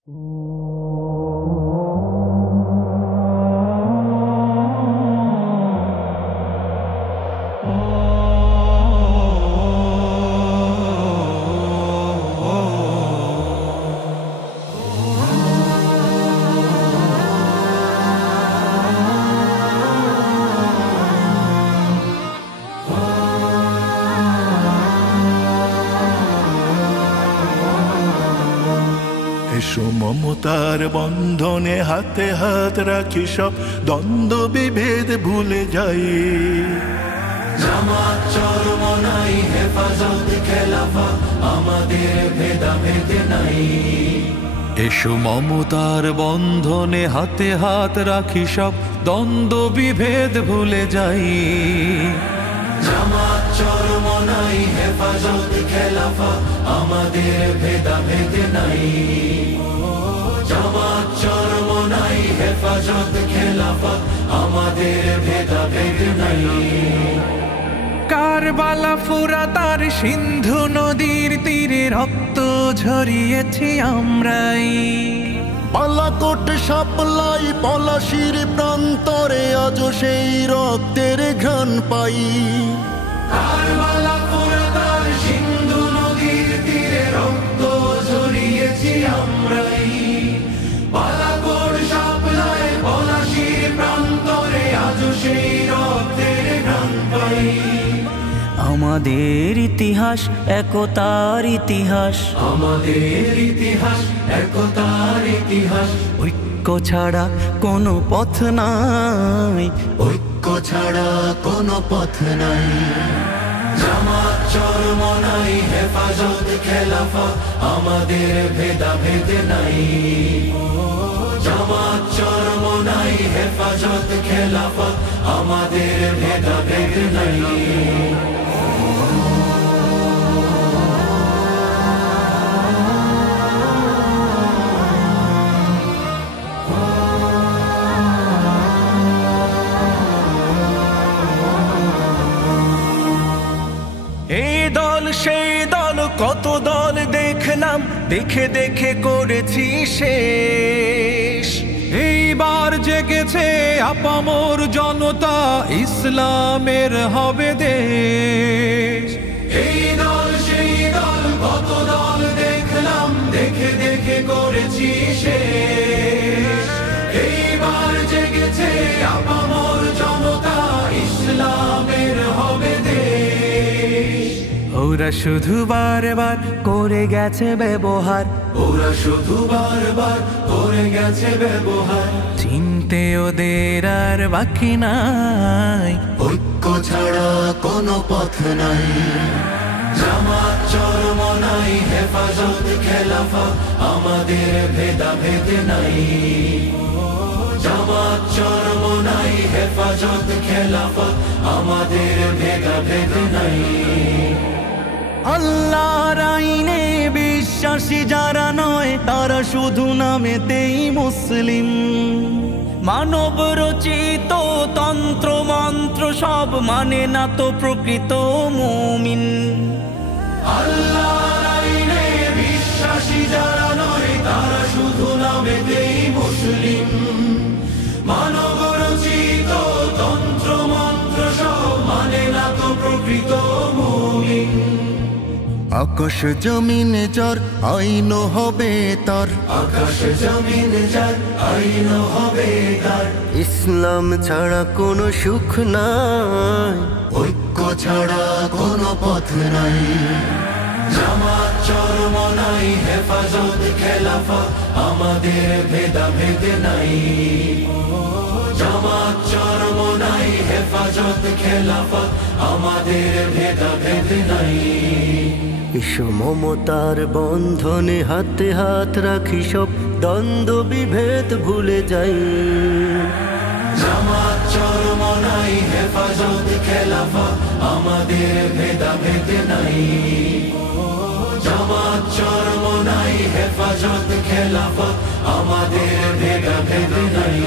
এসো মমতার বন্ধনে হাতে হাত রাখি, সব দ্বন্দ্ব বিভেদ ভুলে যাই। জামাত চরমনাই হেফাজত খেলাফত আমাদের ভেদাভেদ নাই। এসো মমতার বন্ধনে হাতে হাত রাখি, সব দ্বন্দ্ব বিভেদ ভুলে যাই। জামাত চরমনাই হেফাজত খেলাফত আমাদের ভেদাভেদ নাই। জামাত চরমনাই হেফাজত খেলাফত আমাদের ভেদাভেদ নাই। কারবালা ফুরাত আর সিন্ধু নদীর তীরে রক্ত ঝরিয়েছি আমরাই। বালাকোট সাপলাই পলাশির প্রান্তরে আজও সেই রক্তের ঘ্রাণ পাই। কারবালা ফুরাত আর সিন্ধু নদীর তীরে রক্ত ঝরিয়েছি আমরাই। বালাকোট সাপলাই পলাশির প্রান্তরে আজও সেই রক্তের ঘ্রাণ পাই। আমাদের ইতিহাস একতার ইতিহাস, আমাদের ইতিহাস একতার ইতিহাস। ঐক্য ছাড়া কোনো পথ নাই, ঐক্য ছাড়া কোনো পথ নাই। জামাত চরমনাই হেফাজত খেলাফত আমাদের ভেদাভেদ নাই। জামাত চরমনাই হেফাজত খেলাফত আমাদের ভেদাভেদ নাই। এই দল সেই দল কত দল দেখলাম, দেখে দেখে করেছি শেষ। এইবার জেগেছে আপামর জনতা, ইসলামের হবে দেশ। এই দল সেই দল কত দল দেখলাম, দেখে দেখে করেছি শেষ। এইবার জেগেছে আপামর জনতা, ইসলামের হবে দেশ। ওরা শুধু বারবার করে গেছে ব্যবহার, ওরা শুধু বারবার করে গেছে ব্যবহার। চিনতে ওদের আর বাকি নাই, ঐক্য ছাড়া কোনো পথ নাই। জামাত চরমনাই হেফাজত খেলাফত আমাদের ভেদাভেদ নাই। জামাত চরমনাই হেফাজত খেলাফত আমাদের ভেদাভেদ নাই। আল্লাহর আইনে বিশ্বাসী যারা নয়, তারা শুধু নামেতেই মুসলিম। মানব রচিত তন্ত্র মন্ত্র সব মানে না তো প্রকৃত মুমিন। আল্লাহর আইনে বিশ্বাসী যারা নয়, তারা শুধু নামেতেই মুসলিম। মানব রচিত তন্ত্র মন্ত্র সব মানে না তো প্রকৃত মুমিন। আকাশ জমিন যার আইন হবে তার, আকাশ জমিন যার আইন হবে তার। ইসলাম ছাড়া কোনো সুখ নাই, ঐক্য ছাড়া কোনো পথ নাই। জামাত চরমনাই হেফাজত খেলাফত আমাদের ভেদাভেদ নাই। জামাত চরমনাই হেফাজত খেলাফত আমাদের ভেদাভেদ নাই। এসো মমতার বন্ধনে হাতে হাত রাখি, সব দ্বন্দ্ব বিভেদ ভুলে যাই। জামাত চরমনাই হেফাজত খেলাফত আমাদের ভেদাভেদ নাই। জামাত চরমনাই হেফাজত খেলাফত আমাদের ভেদাভেদ নাই।